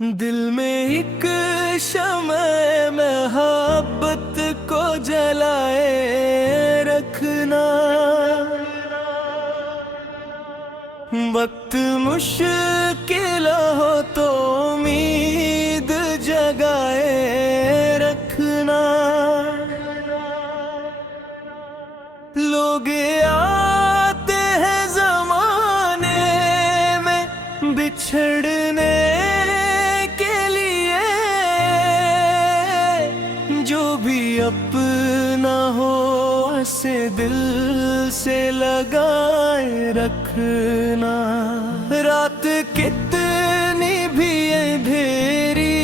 दिल में एक शम्ए मोहब्बत को जलाए रखना। वक्त मुश्किल हो तो उम्मीद जगाए रखना। लोग आते हैं ज़माने में बिछड़ने के लिए, जो भी अपना हो उसे दिल से लगाए रखना। रात कितनी भी अंधेरी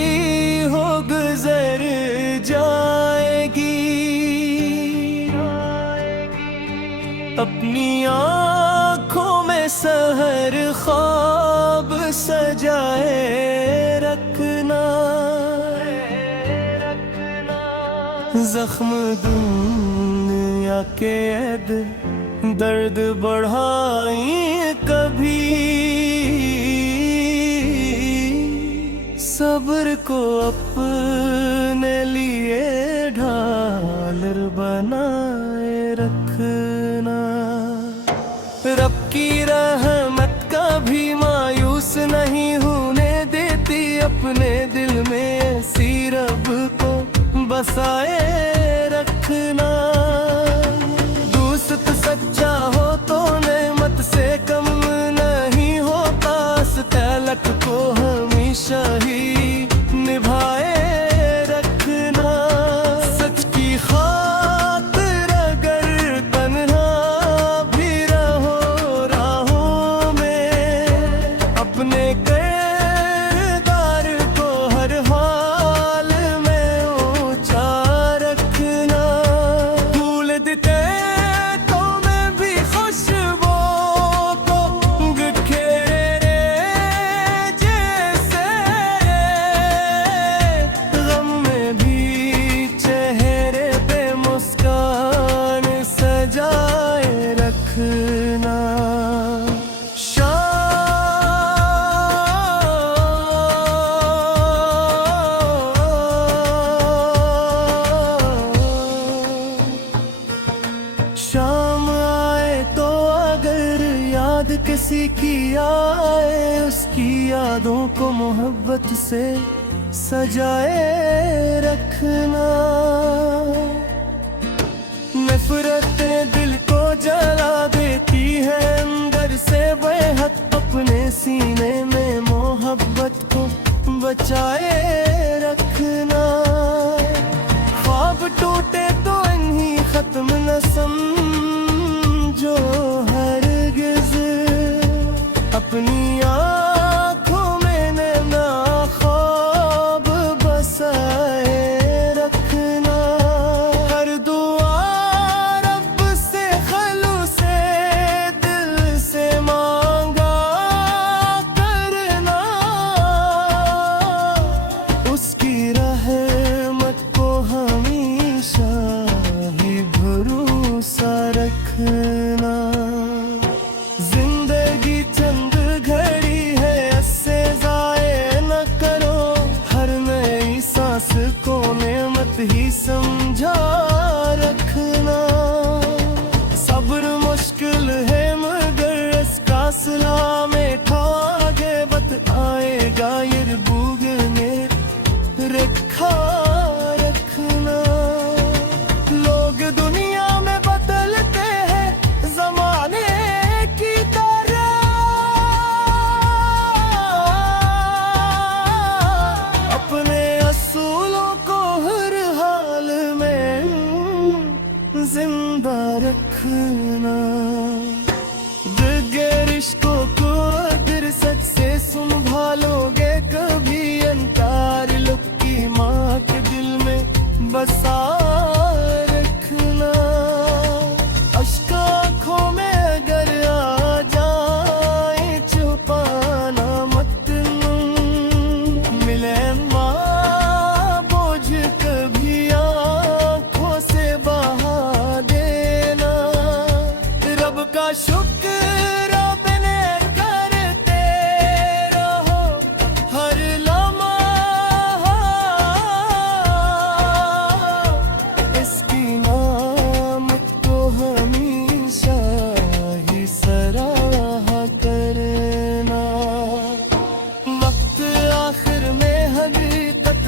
हो गुजर जाएगी, अपनी आँखों में सहर ख्वाब सजाए रखना। जख्म दुनिया के ऐद दर्द बढ़ाई कभी, सब्र को अपने लिए ढाल बनाए रखना। रब की रहमत कभी मायूस नहीं होने देती, अपने दिल में ऐसी रब को बसाए रखना। दोस्त सच्चा हो तो नेमत से कम नहीं होता, इस तलक को हमेशा ही निभाए रखना। सच की खातिर अगर तन्हा भी रहो राहों में, अपने किरदार को हर हाल में ऊंचा रखना। भूल देते तो मैं भी खुशबू को बिखेरे जैसे, गम में भी चेहरे पे मुस्कान सजाए रखना। शाम आए तो अगर याद किसी की आए, उसकी यादों को मोहब्बत से सजाए रखना। नफरतें दिल को जला देती है अंदर से बेहद, अपने सीने में मोहब्बत को बचाए रखना। ख्वाब टूटे तो इन्हीं खत्म न समझो हरगिज़, अपनी आँखों में नैना ख्वाब बसाए रखना। हर दुआ रब से खलूसे दिल से मांगा करना, उसकी रहमत को हमेशा ही भरोसा रखना। जिंदगी चंद घड़ी है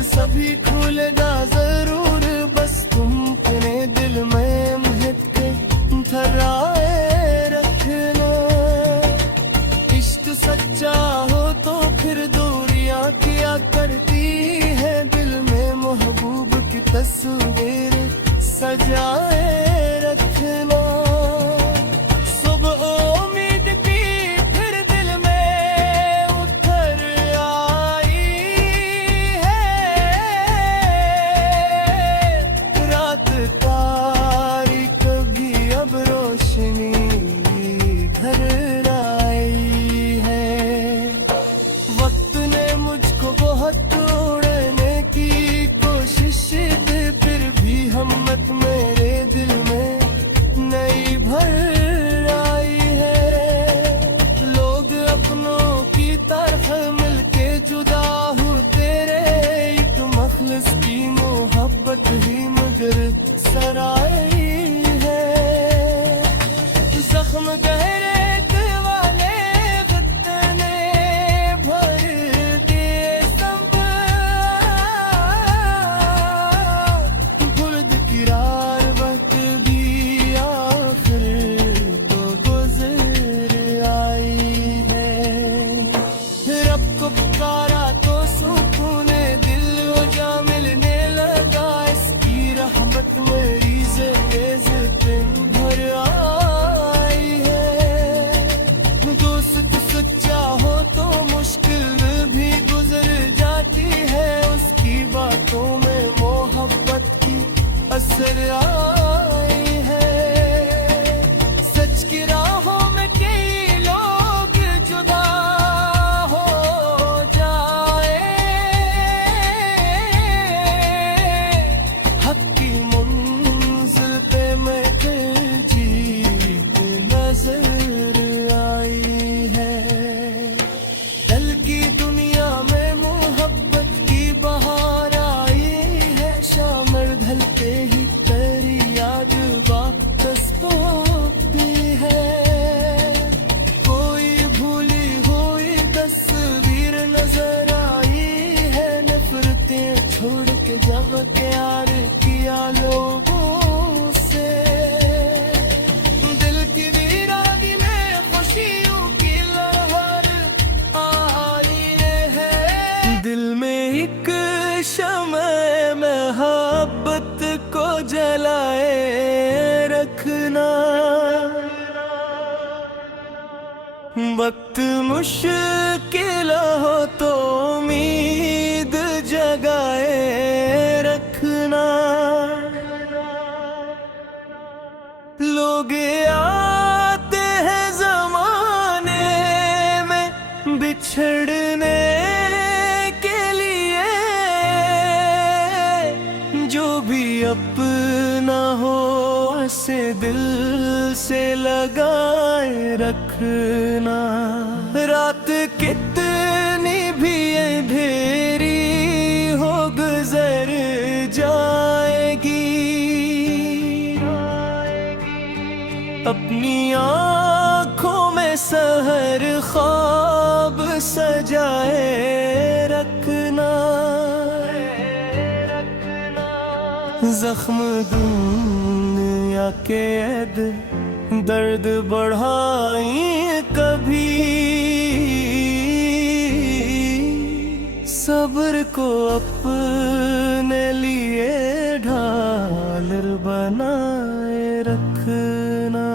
सभी खुलेगा जरूर, बस तुम अपने दिल में महक के धराए रखना। इश्क सच्चा हो तो फिर दूरियां क्या करती है, दिल में महबूब की तस्वीर सजाए रखना। सुबह उम्मीद की फिर दिल में उतर आई है, रात तारी कभी अब रोशनी घर आई है। वक्त ने मुझको बहुत तोड़ने की कोशिश की, फिर भी हिम्मत मेरे दिल में नई भर आई है। लोग अपनों की तरह मिलके जुदा हूँ तेरे, एक मखलस की मोहब्बत ही मगर सराई है। जख्म गहरे वाले वक्त ने भर दिए सब, बुर्द किरार वक्त भी आखिर तो गुजर आई है। रब को पुकारा तो सुकून दिल हो जा मिलने लगा, इसकी रहमत मेरी ज़िंदगी भर आई है। दोस्त सच्चा हो तो मुश्किल भी गुजर जाती है, उसकी बातों में मोहब्बत की असर आई है। सच की राहों में कई लोग जुदा हो जाए, हक की मंजिल पे मैं जीत नजर आई है। दिल की दुनिया में मोहब्बत की बहार आई है, शामर ढल के ही तेरी याद वापस पहुंचती है। कोई भूली हुई तस्वीर नजर आई है, नफरतें छोड़ के जब प्यार किया लोगों से। दिल की वीरानी में खुशियों की लहर आई है, दिल में एक शम्अ मोहब्बत को जलाए रखना। वक्त मुश्किल हो तो उम्मीद जगाए रखना। लोग आते हैं जमाने में बिछड़ने के लिए, जो भी अपना हो उसे दिल से लगाए रखना। रात कितनी भी अंधेरी हो गुजर जाएगी, अपनी आँखों में सहर ख्वाब सजाए रखना। जख्म दुनिया के दर्द बढ़ाई कभी, सब्र को अपने लिए ढाल बनाए रखना।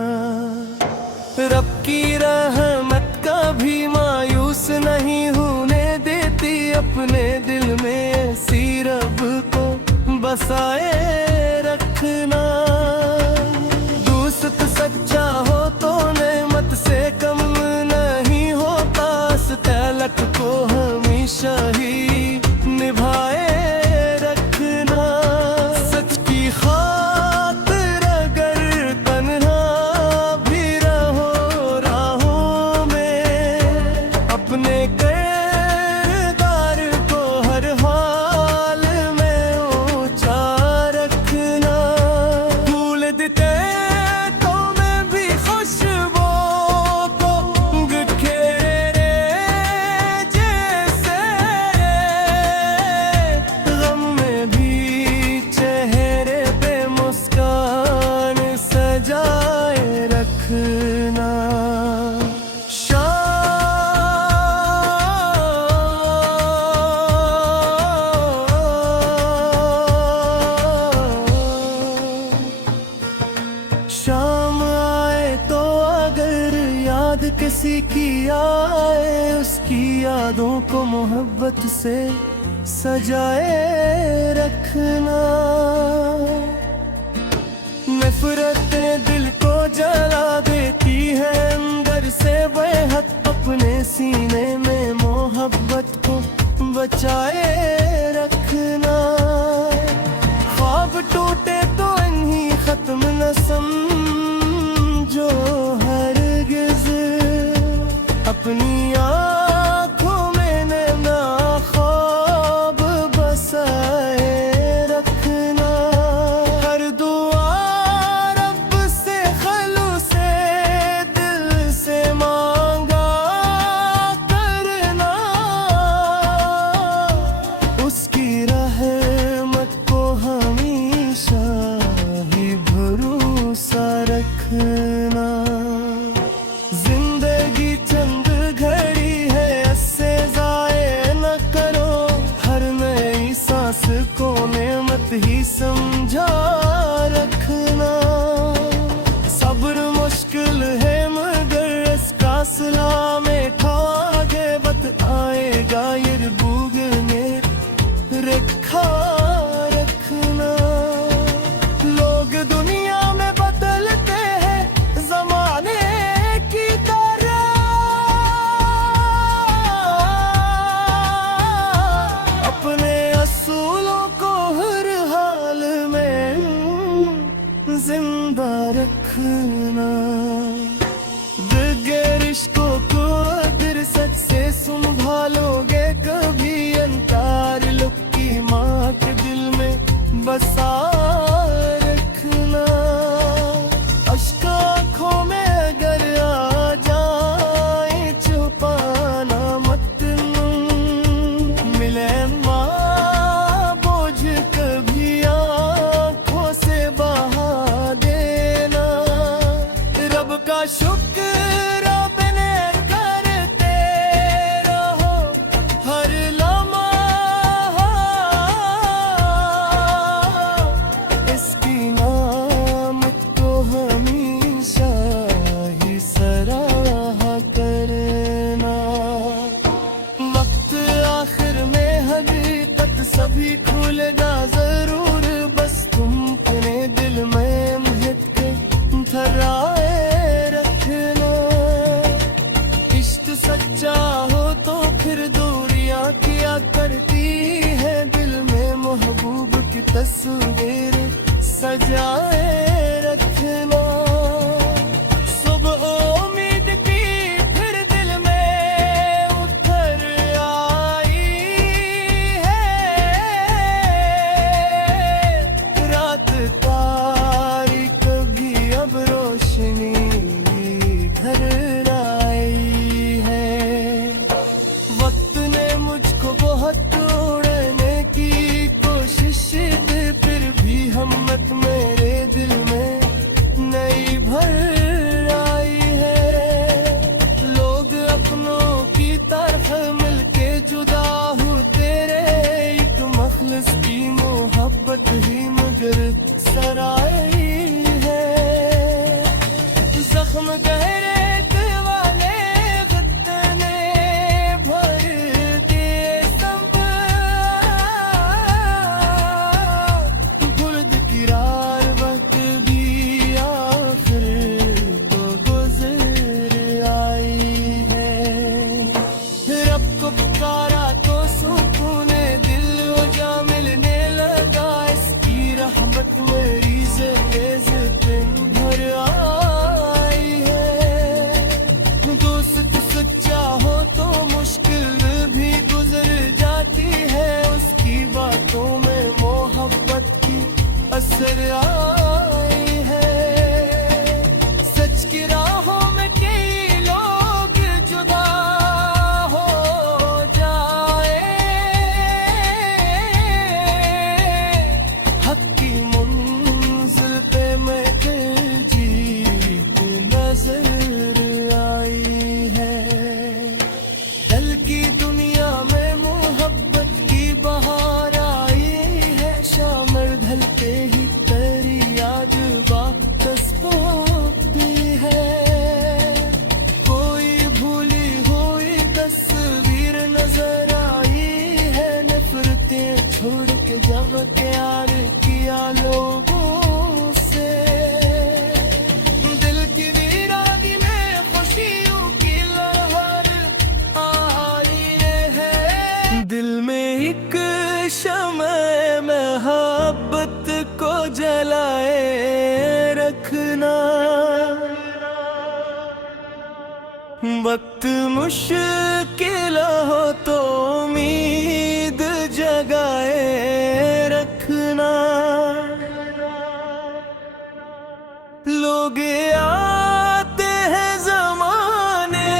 रब की रहमत कभी मायूस नहीं होने देती, अपने दिल में ऐसी रब को बसाए रखना। दोस्त सच्चा हो तो नेमत से कम नहीं होता, इस तलक को हमेशा ही निभाए रखना। सच की खातिर अगर तन्हा भी रहो राहों में, अपने किरदार को हर हाल में ऊंचा रख किसी की आए, उसकी यादों को मोहब्बत से सजाए रखना। नफरतें दिल को जला देती है अंदर से बेहद, अपने सीने में मोहब्बत को बचाए रखना। ख्वाब टूटे तो इन्हीं खत्म न समझो हरगिज़, अपनी आँखों में नैना ख्वाब बसाए रखना। हर दुआ रब से खलूसे दिल से मांगा करना, उसकी रहमत को हमेशा ही भरोसा रखना। जिंदगी चंद घड़ी है, इससे ज़ाये न करो, हर नई सांस को नेमत ही समझा रखना। सब्र मुश्किल है मगर इसका सिला में ठागे बत आएगा, ये भूगने रखा रखना। लोग दुनिया में बदलते हैं जमाने की तरह, अपने असूलों को हर हाल में जिंदा रखना। दिगे रिश्तों को अगर सच से संभालोगे, कभी अंतार लुक की माँ के दिल में बसा रखना। अश्क आँखों में अगर आ जाए, छुपाना मत मिले माँ बोझ कभी आँखों से बहा देना। रब का शुक्र अपने करते रहो हर लम्हा, इसकी नामत को हमेशा ही सराहा करना। वक्त आखिर में हकीकत सभी खुलेगा जरूर, बस तुम अपने दिल में महक के धराए रखना। इश्क सच्चा हो तो फिर दूरियां क्या करती है, दिल में महबूब की तस्वीर सजाए रखना। सुबह उम्मीद की फिर दिल में उतर आई है, रात तारीक भी अब रोशनी घर आई है। वक्त ने मुझको बहुत तोड़ने की कोशिश की, फिर भी हिम्मत मेरे दिल में नई भर आई है। लोग अपनों की तरफ मिलके जुदा होते रहे, एक मखलस की मोहब्बत ही मगर सराई है। जख्म गहरे वाले गद्दे ने भर दिए सब, बुर्द किरार वक्त भी आखिर तो गुजर आई है। रब को पुकारा तो सुकून दिल हो जा मिलने लगा, इसकी रहमत मेरी ज़िंदगी भर आई है। दोस्त सच्चा हो तो मुश्किल भी गुजर जाती है, उसकी बातों में मोहब्बत की असर आई है। सच की राहों में कई लोग जुदा हो जाए, हक की मंजिल पे मैं जीत नजर आई है। दिल की दुनिया में मोहब्बत की बहार आई है, शाम ढलते ही तेरी कि जब प्यार किया लोगों से, दिल की वीरानी में खुशियों की लहर आई है। दिल में एक शम्ए मोहब्बत को जलाए रखना, वक्त मुश्किल हो तो उम्मीद जगाए रखना। लोग आते हैं जमाने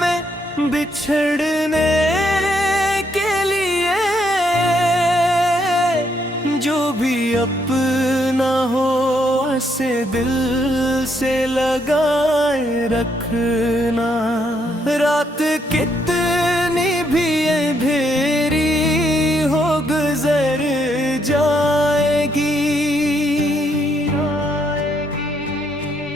में बिछड़ने के लिए, जो भी अपना हो उसे दिल से लगाए रखना। रात कितनी भी अंधेरी हो गुजर जाएगी,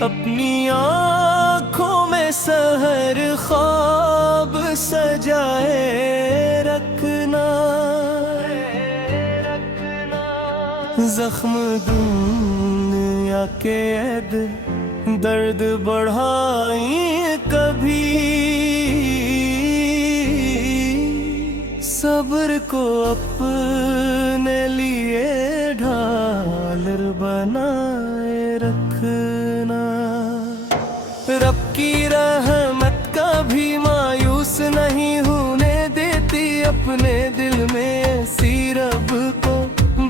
अपनी आँखों में सहर ख्वाब सजाए रखना। जख्म दुनिया के दर्द बढ़ाई कभी, सब्र को अपने लिए ढाल बनाए रखना। रब की रहमत कभी मायूस नहीं होने देती, अपने दिल में ऐसी रब को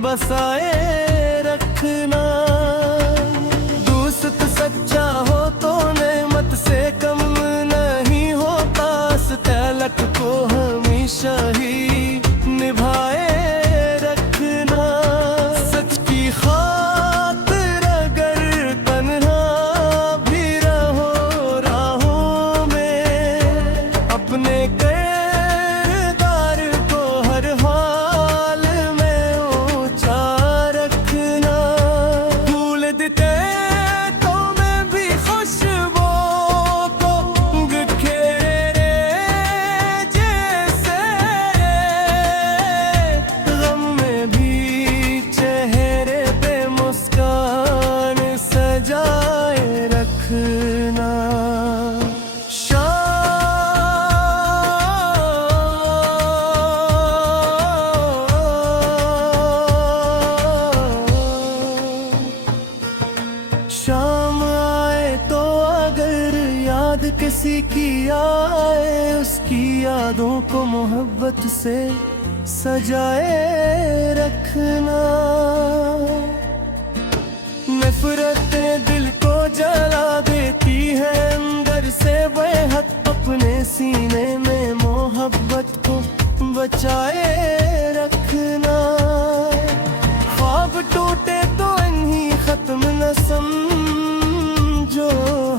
बसाए रखना। दोस्त सच्चा हो तो नेमत से कम नहीं होता, तलक को हमेशा ही निभाए रखना। सच की खातिर अगर तन्हा भी रहो राहों में, अपने किरदार को हर हाल में ऊंचा रखना। भूल देते तो मैं भी खुशबू को बिखेरे जैसे, गम में भी चेहरे पे मुस्कान सजाए रखना। शाम आए तो अगर याद किसी की आए, उसकी यादों को मोहब्बत से सजाए रखना। नफरतें दिल को जला देती है अंदर से बेहद, अपने सीने में मोहब्बत को बचाए रखना। ख्वाब टूटे तो इन्हीं खत्म न समझो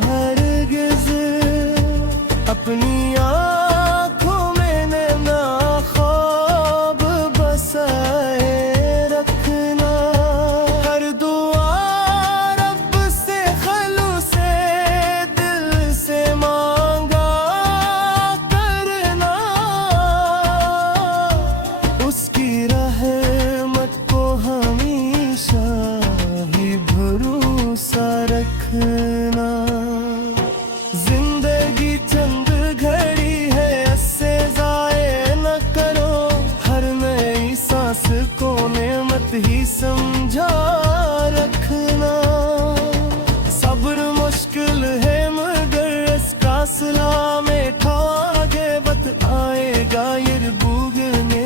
हरगिज़, अपनी आँखों में नैना ख्वाब बसाए रखना। हर दुआ रब से खलूसे दिल से मांगा करना, उसकी रहमत को हमेशा ही भरोसा रखना। जिंदगी चंद घड़ी है, इससे ज़ाये न करो, हर नई सांस को नेमत ही समझा रखना। सब्र मुश्किल है मगर इसका सलाम में ठागे बत आएगा, ये बुगने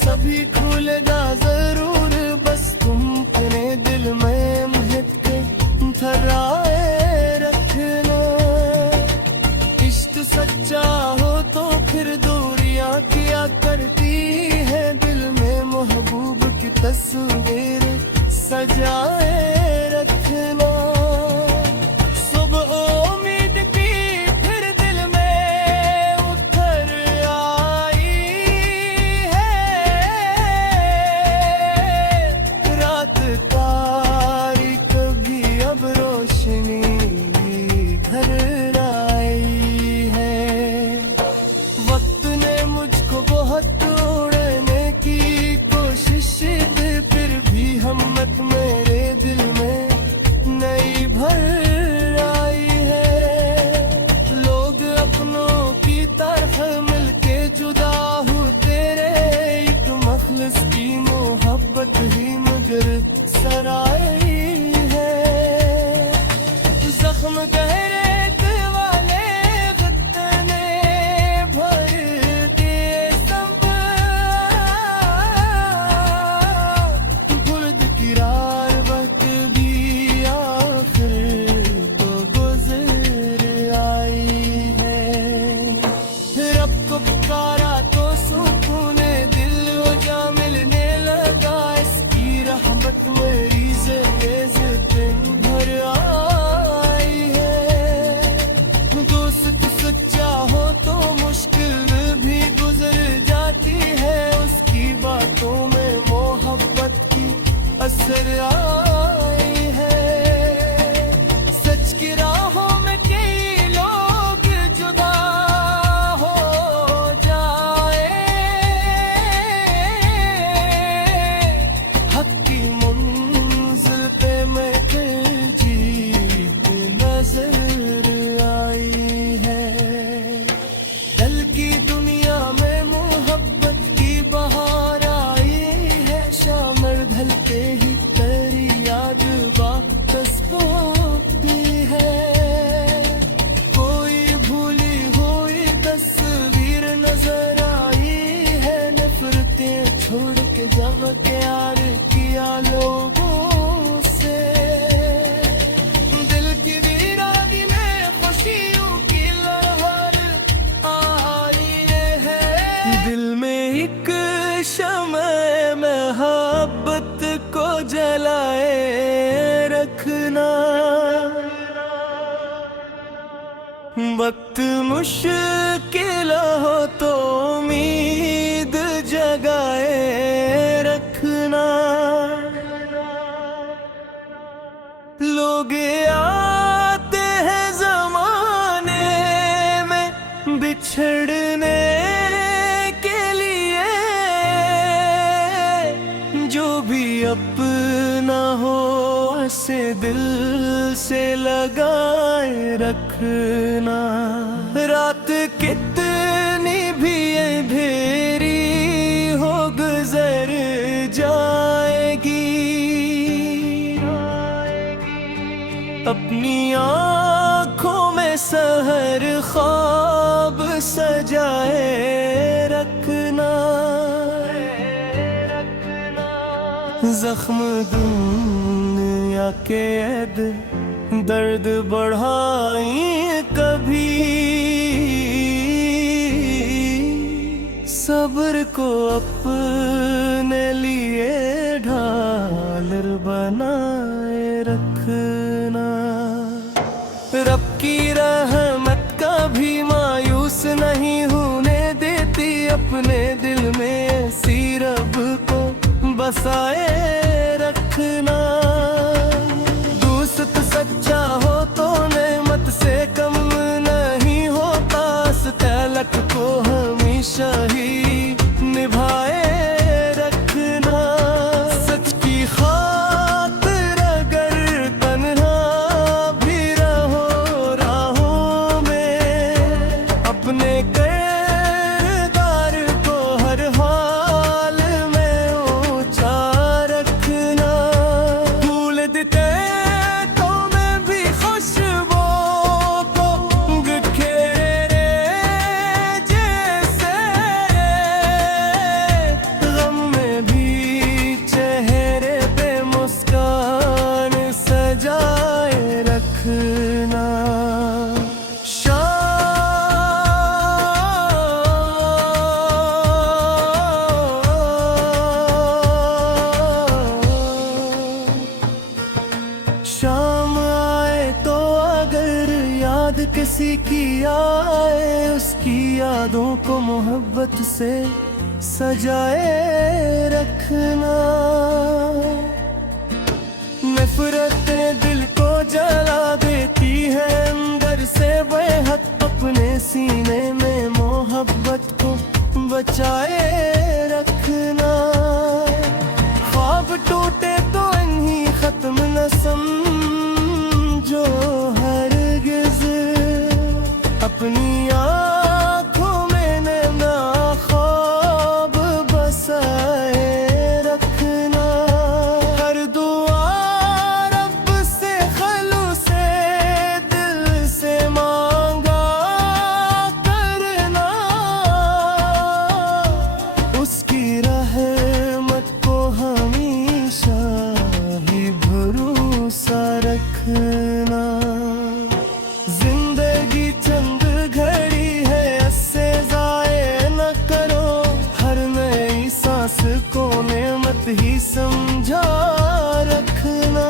सभी खुलेगा जरूर, बस तुम अपने दिल में महक के धराए रखना। इश्क सच्चा हो तो फिर दूरियां क्या करती है, दिल में महबूब की तस्वीर सजाए रखना। सुबह उम्मीद की फिर दिल में उतर आई है, रात तारी कभी अब रोशनी घर आई है। वक्त ने मुझको बहुत तोड़ने की कोशिश की, फिर भी हिम्मत मेरे दिल में नई भर आई है। लोग अपनों की तरह मिलके जुदा होते रहे, एक मखलस की मोहब्बत ही मगर सराई है। जख्म गहरे वाले गत्ते ने भर दिए सब, बुर्द किरार वक्त भी आखिर तो गुजर आई है। रब को पुकारा तो सुकूने दिल हो जा मिलने लगा, इसकी रहमत मेरी ज़िंदगी भर आई है। दोस्त सच्चा हो तो मुश्किल भी गुजर जाती है, उसकी बातों में मोहब्बत की असर आई है। सच की राहों में कई लोग जुदा हो जाए, हक की मंजिल पे मैं जीत नजर आई है। दिल की दुनिया में मोहब्बत की बहार आई है, शामिल ढल के ही तेरी याद वापस होती है। कोई भूली हुई तस्वीर नजर आई है, नफरतें छोड़ के जब प्यार किया लोगों से। दिल की वीरानी में खुशियों की लहर आई है। दिल में एक शम्अ मोहब्बत को जलाए रखना। वक्त मुश्किल हो तो उम्मीद जगाए रखना। लोग आते हैं जमाने में बिछड़ने के लिए, जो भी अपना हो उसे दिल से लगाए रखना। रात कितनी भी अंधेरी हो गुजर जाएगी, अपनी आँखों में सहर ख्वाब सजाए रखना। जख्म दुनिया के दर्द बढ़ाई कभी, सब्र को अपने लिए ढाल बनाए रखना। रब की रहमत कभी मायूस नहीं होने देती, अपने दिल में ऐसी रब को बसाए रखना। दोस्त सच्चा हो तो नेमत से कम नहीं होता, इस तलक को हमेशा ही निभाए रखना। सच की खातिर अगर तन्हा भी रहो राहों में, अपने किरदार को हर हाल में ऊंचा किसी की आए, उसकी यादों को मोहब्बत से सजाए रखना। नफरतें दिल को जला देती है अंदर से बेहद, अपने सीने में मोहब्बत को बचाए रखना। ख्वाब टूटे तो इन्हीं खत्म न समझो हरगिज़, अपनी आँखों में नैना ख्वाब बसाए रखना। हर दुआ रब से खलूसे दिल से मांगा करना, उसकी रहमत को हमेशा ही भरोसा रखना। जिंदगी चंद घड़ी है, इससे ज़ाये न करो, हर नई सांस को नेमत ही समझा रखना।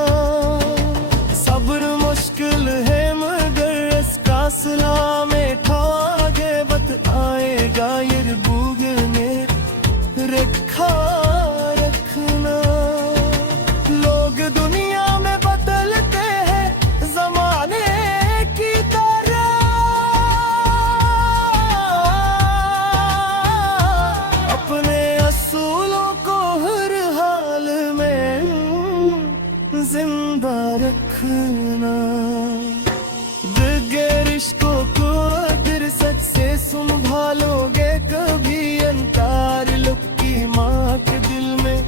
सब्र मुश्किल है मगर इसका सिला में ठागे वक्त आएगा, ये भूगने रखा रखना। लोग दुनिया में बदलते हैं जमाने की तरह, अपने असूलों को हर हाल में जिंदा रखना। दिगे रिश्तों को अगर सच से संभालोगे, कभी अंतार लुक की माँ के दिल में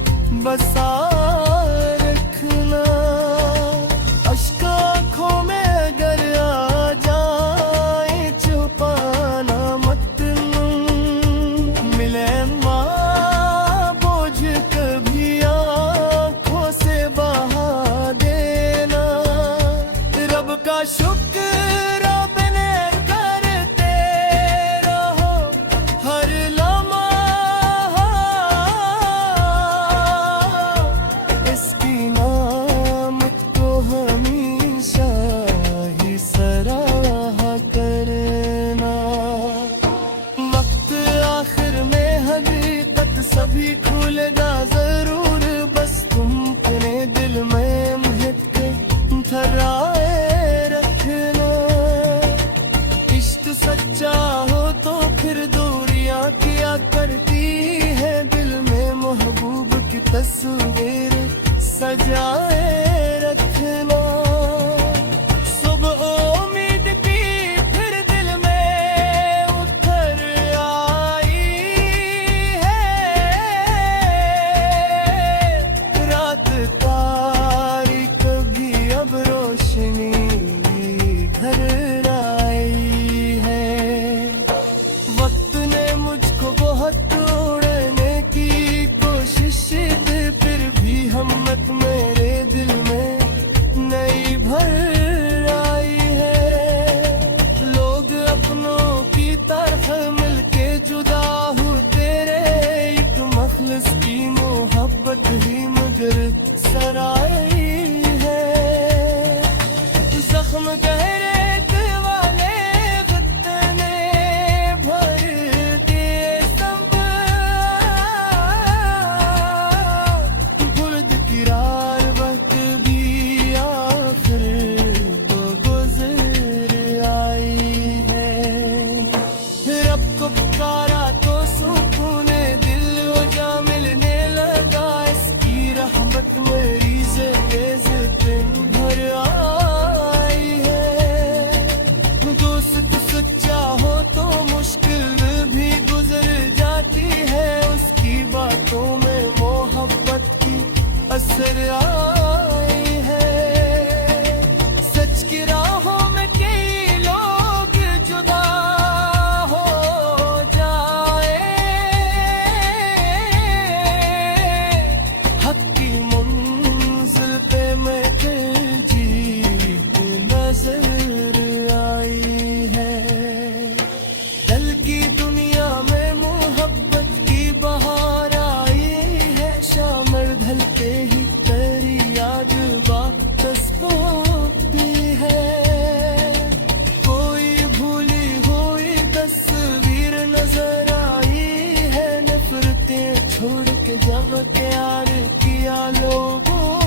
बसा रखना। अश्क आँखों में अगर आ जाए, छुपाना मत, मिले माँ बोझ कभी आँखों से बहा देना। रब का शुक्र अपने करते रहो हर लम्हा, इसकी नामत को हमेशा ही सराहा करना। वक्त आखिर में हकीकत सभी खुलेगा जरूर, बस तुम अपने दिल में महक धराए रखना। इश्क सच्चा हो तो फिर दूरियां किया करती है, दिल में महबूब की तस्वीर सजाए रखना। सुबह उम्मीद की फिर दिल में उतर आई है, रात तारी कभी अब रोशनी घर आई है। वक्त ने मुझको बहुत तोड़ने की कोशिश दी, फिर भी हिम्मत मेरे दिल में नई भर आई है। लोग अपनों की तरह मिलके जुदा होते रहे, एक मखलस की मोहब्बत ही मगर सराई है। जख्म गहरे वाले गत्ते भर दिए सब, बुर्द किरार वक्त भी आखिर तो गुजर आई है। रब को पुकारा तो सुकून दिल हो जा मिलने लगा, इसकी रहमत मेरी ज़िंदगी भर आई है। दोस्त सच्चा हो तो मुश्किल भी गुजर जाती है, उसकी बातों में मोहब्बत की असर आई है। सच की राहों में कई लोग जुदा हो जाए, हक की मंजिल पे मैं जीत नजर आई है। दिल की दुनिया में मोहब्बत की बहार आई है, शाम ढलते ही तेरी छोड़ के जब प्यार किया लोगों